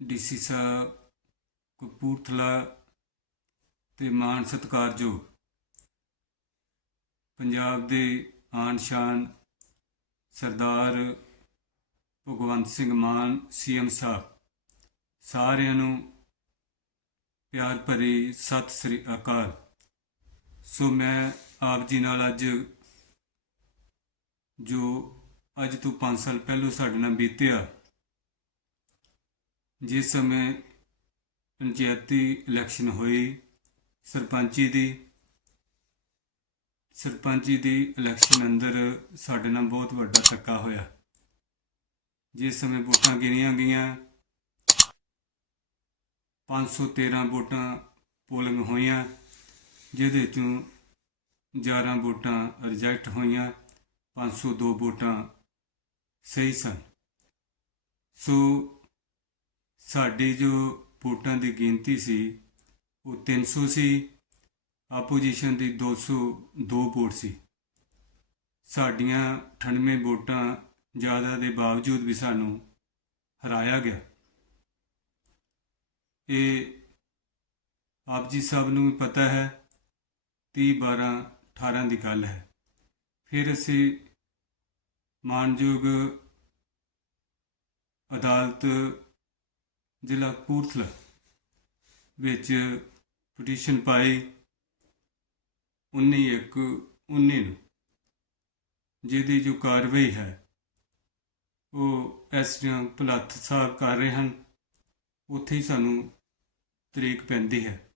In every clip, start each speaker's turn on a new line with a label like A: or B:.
A: DC ਸਾਹਿਬ, ਕਪੂਰਥਲਾ ਤੇ ਮਾਨ ਸਤਿਕਾਰਯੋਗ। ਪੰਜਾਬ ਦੇ ਆਨ ਸ਼ਾਨ ਸਰਦਾਰ ਭਗਵੰਤ ਸਿੰਘ ਮਾਨ, ਸੀਐਮ ਸਾਹਿਬ, ਸਾਰਿਆਂ ਨੂੰ ਪਿਆਰ ਭਰੀ ਸਤਿ ਸ੍ਰੀ ਅਕਾਲ। ਸੋ ਮੈਂ ਆਪ ਜੀ ਨਾਲ ਅੱਜ ਜੋ ਅੱਜ ਤੋਂ 5 ਸਾਲ ਪਹਿਲਾਂ ਸਾਡੇ ਨਾਲ ਬੀਤਿਆ ਜਿਸ ਸਮੇਂ ਪੰਚਾਇਤੀ ਇਲੈਕਸ਼ਨ ਹੋਈ, ਸਰਪੰਚੀ ਦੀ ਸਰਪੰਚੀ ਦੀ ਇਲੈਕਸ਼ਨ ਅੰਦਰ ਸਾਡੇ ਨਾਲ ਬਹੁਤ ਵੱਡਾ ਧੱਕਾ ਹੋਇਆ। ਜਿਸ ਸਮੇਂ ਵੋਟਾਂ ਗਿਣੀਆਂ ਗਈਆਂ 513 ਵੋਟਾਂ ਪੋਲਿੰਗ ਹੋਈਆਂ, ਜਿਹਦੇ ਚੋਂ 11 ਵੋਟਾਂ ਰਿਜੈਕਟ ਹੋਈਆਂ 502 ਵੋਟਾਂ ਸਹੀ ਸਨ। ਸੋ ਸਾਡੀ ਜੋ ਵੋਟਾਂ ਦੀ ਗਿਣਤੀ ਸੀ, ਉਹ 300 ਸੀ ਆਪੋਜੀਸ਼ਨ ਦੀ 202 ਵੋਟ ਸੀ। ਸਾਡੀਆਂ 98 ਵੋਟਾਂ ਜ਼ਿਆਦਾ ਦੇ ਬਾਵਜੂਦ ਵੀ ਸਾਨੂੰ ਹਰਾਇਆ ਗਿਆ। ਇਹ ਆਪ ਜੀ ਸਭ ਨੂੰ ਵੀ ਪਤਾ ਹੈ 30 12 18 ਦੀ ਗੱਲ ਹੈ। ਫਿਰ ਅਸੀਂ ਮਾਨਯੋਗ ਅਦਾਲਤ ਜ਼ਿਲ੍ਹਾ ਕਪੂਰਥਲਾ ਵਿੱਚ ਪਟੀਸ਼ਨ ਪਾਈ 19 ਇੱਕ 19 ਨੂੰ। ਜਿਹਦੀ ਜੋ ਕਾਰਵਾਈ ਹੈ, ਉਹ ਐਸਡੀਐਮ ਭਲੱਥ ਸਾਹਿਬ ਕਰ ਰਹੇ ਹਨ। ਉੱਥੇ ਹੀ ਸਾਨੂੰ ਤਰੀਕ ਪੈਂਦੀ ਹੈ।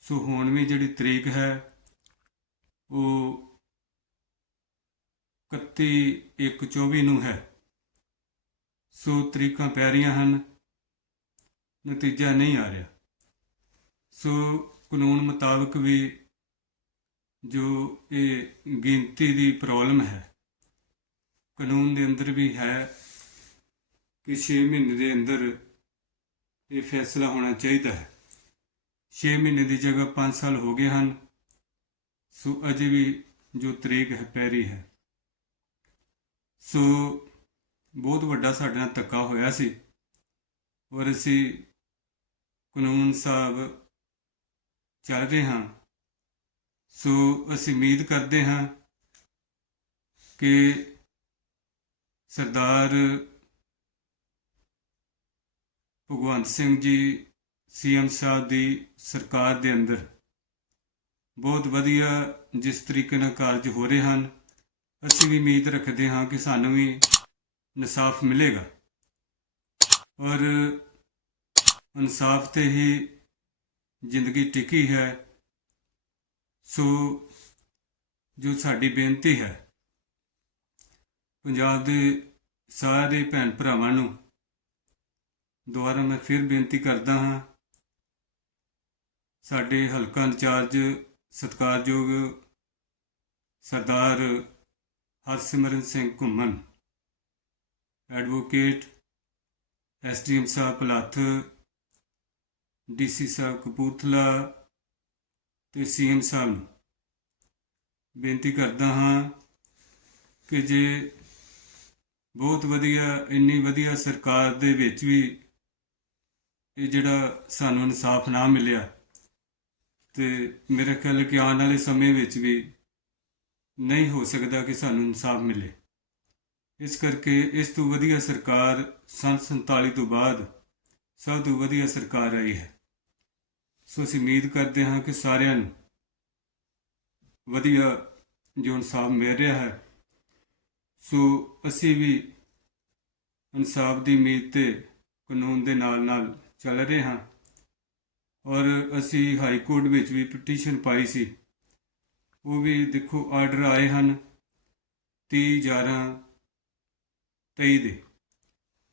A: ਸੋ ਹੁਣ ਵੀ ਜਿਹੜੀ ਤਰੀਕ ਹੈ, ਉਹ 31 ਇੱਕ 24 ਨੂੰ ਹੈ। ਸੋ ਤਰੀਕਾਂ ਪੈ ਰਹੀਆਂ ਹਨ। ਨਤੀਜਾ ਨਹੀਂ ਆ ਰਿਹਾ। ਸੋ ਕਾਨੂੰਨ ਮੁਤਾਬਕ ਵੀ ਜੋ ਇਹ ਗਿਣਤੀ ਦੀ ਪ੍ਰੋਬਲਮ ਹੈ, ਕਾਨੂੰਨ ਦੇ ਅੰਦਰ ਵੀ ਹੈ ਕਿ 6 ਮਹੀਨੇ ਦੇ ਅੰਦਰ ਇਹ ਫੈਸਲਾ ਹੋਣਾ ਚਾਹੀਦਾ ਹੈ। 6 ਮਹੀਨੇ ਦੀ ਜਗ੍ਹਾ 5 ਸਾਲ ਹੋ ਗਏ ਹਨ, ਸੋ ਅਜੇ ਵੀ ਜੋ ਤਰੀਕ ਹੈ, ਪੈਰੀ ਹੈ। ਸੋ ਬਹੁਤ ਵੱਡਾ ਸਾਡੇ ਨਾਲ ਧੱਕਾ ਹੋਇਆ ਸੀ ਔਰ ਅਸੀਂ ਕਾਨੂੰਨ ਸਾਹਿਬ ਚੱਲ ਰਹੇ ਹਾਂ। ਸੋ ਅਸੀਂ ਉਮੀਦ ਕਰਦੇ ਹਾਂ ਕਿ ਸਰਦਾਰ ਭਗਵੰਤ ਸਿੰਘ ਜੀ, ਸੀਐਮ ਸਾਹਿਬ ਦੀ ਸਰਕਾਰ ਦੇ ਅੰਦਰ ਬਹੁਤ ਵਧੀਆ ਜਿਸ ਤਰੀਕੇ ਨਾਲ ਕਾਰਜ ਹੋ ਰਹੇ ਹਨ, ਅਸੀਂ ਵੀ ਉਮੀਦ ਰੱਖਦੇ ਹਾਂ ਕਿ ਸਾਨੂੰ ਵੀ ਇਨਸਾਫ ਮਿਲੇਗਾ। ਔਰ ਇਨਸਾਫ ਤੇ ਹੀ ਜ਼ਿੰਦਗੀ ਟਿਕੀ ਹੈ, ਸੋ ਜੋ ਸਾਡੀ ਬੇਨਤੀ ਹੈ, ਪੰਜਾਬ ਦੇ ਸਾਰੇ ਭੈਣ ਭਰਾਵਾਂ ਨੂੰ ਦੁਬਾਰਾ ਮੈਂ ਫਿਰ ਬੇਨਤੀ ਕਰਦਾ ਹਾਂ, ਸਾਡੇ ਹਲਕਾ ਇੰਚਾਰਜ ਸਤਿਕਾਰਯੋਗ Sardar Harsimran Singh Ghumman, advocate SDM sahib Bhulath DC sahib Kapurthala ਤੇ ਸੀਐਮ ਸਾਹਿਬ ਨੂੰ ਬੇਨਤੀ ਕਰਦਾ ਹਾਂ ਕਿ ਜੇ ਬਹੁਤ ਵਧੀਆ, ਇੰਨੀ ਵਧੀਆ ਸਰਕਾਰ ਦੇ ਵਿੱਚ ਵੀ ਇਹ ਜਿਹੜਾ ਸਾਨੂੰ ਇਨਸਾਫ ਨਾ ਮਿਲਿਆ ਤੇ ਮੇਰੇ ਖਿਆਲ ਕਿ ਆਉਣ ਵਾਲੇ ਸਮੇਂ ਵਿੱਚ ਵੀ ਨਹੀਂ ਹੋ ਸਕਦਾ ਕਿ ਸਾਨੂੰ ਇਨਸਾਫ ਮਿਲੇ। ਇਸ ਕਰਕੇ ਇਸ ਤੋਂ ਵਧੀਆ ਸਰਕਾਰ ਸੰਨ 47 ਤੋਂ ਬਾਅਦ ਸਭ ਤੋਂ ਵਧੀਆ ਸਰਕਾਰ ਆਈ ਹੈ। ਸੋ ਅਸੀਂ ਉਮੀਦ ਕਰਦੇ ਹਾਂ ਕਿ ਸਾਰਿਆਂ ਨੂੰ ਵਧੀਆ ਜੋ ਇਨਸਾਫ ਮਿਲ ਰਿਹਾ ਹੈ। ਸੋ ਅਸੀਂ ਵੀ ਇਨਸਾਫ ਦੀ ਉਮੀਦ ਤੇ ਕਾਨੂੰਨ ਦੇ ਨਾਲ ਨਾਲ ਚੱਲ ਰਹੇ ਹਾਂ। ਔਰ ਅਸੀਂ ਹਾਈ ਕੋਰਟ ਵਿੱਚ ਵੀ ਪਟੀਸ਼ਨ ਪਾਈ ਸੀ। ਉਹ ਵੀ ਦੇਖੋ ਆਰਡਰ ਆਏ ਹਨ 30 11 23 ਦੇ।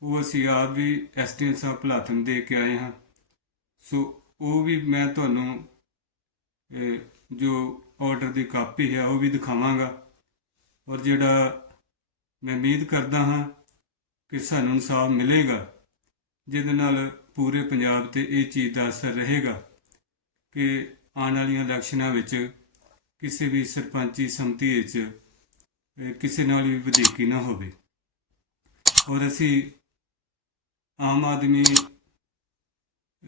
A: ਉਹ ਅਸੀਂ ਆਪ ਵੀ ਐਸਡੀਐਮ ਸਾਹਿਬ ਭਲਾਤਨ ਦੇ ਕੇ ਆਏ ਹਾਂ। ਸੋ ਉਹ ਵੀ ਮੈਂ ਤੁਹਾਨੂੰ ਜੋ ਆਰਡਰ ਦੀ ਕਾਪੀ ਹੈ, ਉਹ ਵੀ ਦਿਖਾਵਾਂਗਾ। ਔਰ ਜਿਹੜਾ ਮੈਂ ਉਮੀਦ ਕਰਦਾ ਹਾਂ ਕਿ ਸਾਨੂੰ ਇਨਸਾਫ ਮਿਲੇਗਾ, ਜਿਹਦੇ ਨਾਲ ਪੂਰੇ ਪੰਜਾਬ ਤੇ ਇਹ ਚੀਜ਼ ਦਾ ਅਸਰ ਰਹੇਗਾ ਕਿ ਆਉਣ ਵਾਲੀਆਂ ਇਲੈਕਸ਼ਨਾਂ ਵਿੱਚ ਕਿਸੇ ਵੀ ਸਰਪੰਚੀ ਸੰਮਤੀ ਵਿੱਚ ਕਿਸੇ ਨਾਲ ਵੀ ਵਧੀਕੀ ਨਾ ਹੋਵੇ। ਔਰ ਅਸੀਂ ਆਮ ਆਦਮੀ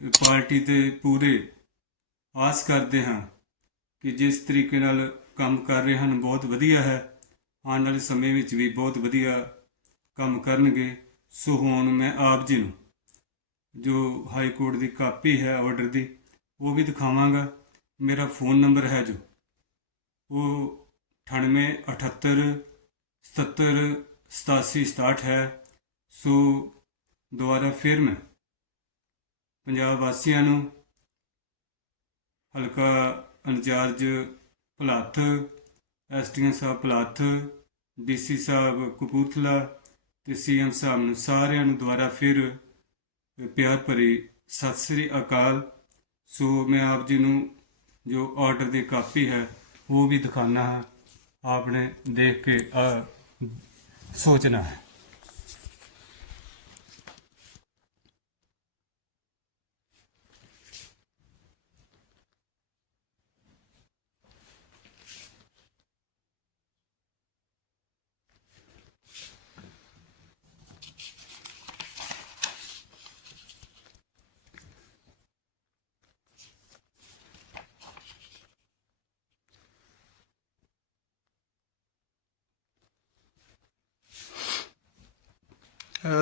A: ਪਾਰਟੀ ਤੇ ਪੂਰੇ ਆਸ ਕਰਦੇ ਹਾਂ ਕਿ ਜਿਸ ਤਰੀਕੇ ਨਾਲ ਕੰਮ ਕਰ ਰਹੇ ਹਨ, ਬਹੁਤ ਵਧੀਆ ਹੈ। ਆਉਣ ਵਾਲੇ ਸਮੇਂ ਵਿੱਚ ਵੀ ਬਹੁਤ ਵਧੀਆ ਕੰਮ ਕਰਨਗੇ। ਸੋ ਹੁਣ ਮੈਂ ਆਪ ਜੀ ਨੂੰ ਜੋ ਹਾਈ ਕੋਰਟ ਦੀ ਕਾਪੀ ਹੈ ਆਰਡਰ ਦੀ, ਉਹ ਵੀ ਦਿਖਾਵਾਂਗਾ। ਮੇਰਾ ਫੋਨ ਨੰਬਰ ਹੈ ਜੋ ਉਹ 98 78 77 87 67 ਹੈ। ਸੋ ਦੁਬਾਰਾ ਫਿਰ ਮੈਂ ਪੰਜਾਬ ਵਾਸੀਆਂ ਨੂੰ ਹਲਕਾ incharge Bhulath STM sahib Bhulath DC sahib Kapurthala ਤੇ ਸੀਐਮ ਸਾਹਿਬ ਨੂੰ ਸਾਰਿਆਂ ਨੂੰ ਦੁਬਾਰਾ ਫਿਰ ਪਿਆਰ ਭਰੀ ਸਤਿ ਸ੍ਰੀ ਅਕਾਲ। ਸੋ ਮੈਂ ਆਪ ਜੀ ਨੂੰ ਜੋ ਆਰਡਰ ਦੀ ਕਾਪੀ ਹੈ ਉਹ ਵੀ ਦਿਖਾਣਾ ਹੈ। ਆਪਨੇ ਦੇਖ ਕੇ ਅ, ਸੋਚਣਾ ਹੈ।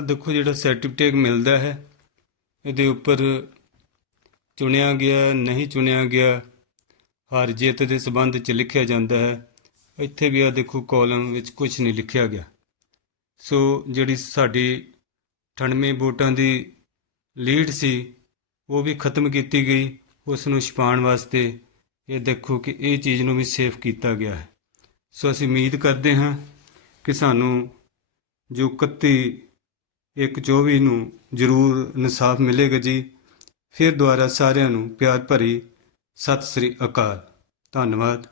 A: ਦੇਖੋ ਜਿਹੜਾ ਸਰਟੀਫਿਕੇਟ ਮਿਲਦਾ ਹੈ, ਇਹਦੇ ਉੱਪਰ ਚੁਣਿਆ ਗਿਆ, ਨਹੀਂ ਚੁਣਿਆ ਗਿਆ, ਹਰ ਜਿੱਤ ਦੇ ਸਬੰਧ 'ਚ ਲਿਖਿਆ ਜਾਂਦਾ ਹੈ। ਇੱਥੇ ਵੀ ਆ ਦੇਖੋ ਕਾਲਮ ਵਿੱਚ ਕੁਝ ਨਹੀਂ ਲਿਖਿਆ ਗਿਆ। ਸੋ ਜਿਹੜੀ ਸਾਡੀ 98 ਵੋਟਾਂ ਦੀ ਲੀਡ ਸੀ, ਉਹ ਵੀ ਖਤਮ ਕੀਤੀ ਗਈ। ਉਸ ਨੂੰ ਛਪਾਉਣ ਵਾਸਤੇ ਇਹ ਦੇਖੋ ਕਿ ਇਹ ਚੀਜ਼ ਨੂੰ ਵੀ ਸੇਫ ਕੀਤਾ ਗਿਆ ਹੈ। ਸੋ ਅਸੀਂ ਉਮੀਦ ਕਰਦੇ ਹਾਂ ਕਿ ਸਾਨੂੰ ਜੋ 31 ਇੱਕ 24 ਨੂੰ ਜ਼ਰੂਰ ਇਨਸਾਫ ਮਿਲੇਗਾ ਜੀ। ਫਿਰ ਦੁਆਰਾ ਸਾਰਿਆਂ ਨੂੰ ਪਿਆਰ ਭਰੀ ਸਤਿ ਸ੍ਰੀ ਅਕਾਲ। ਧੰਨਵਾਦ।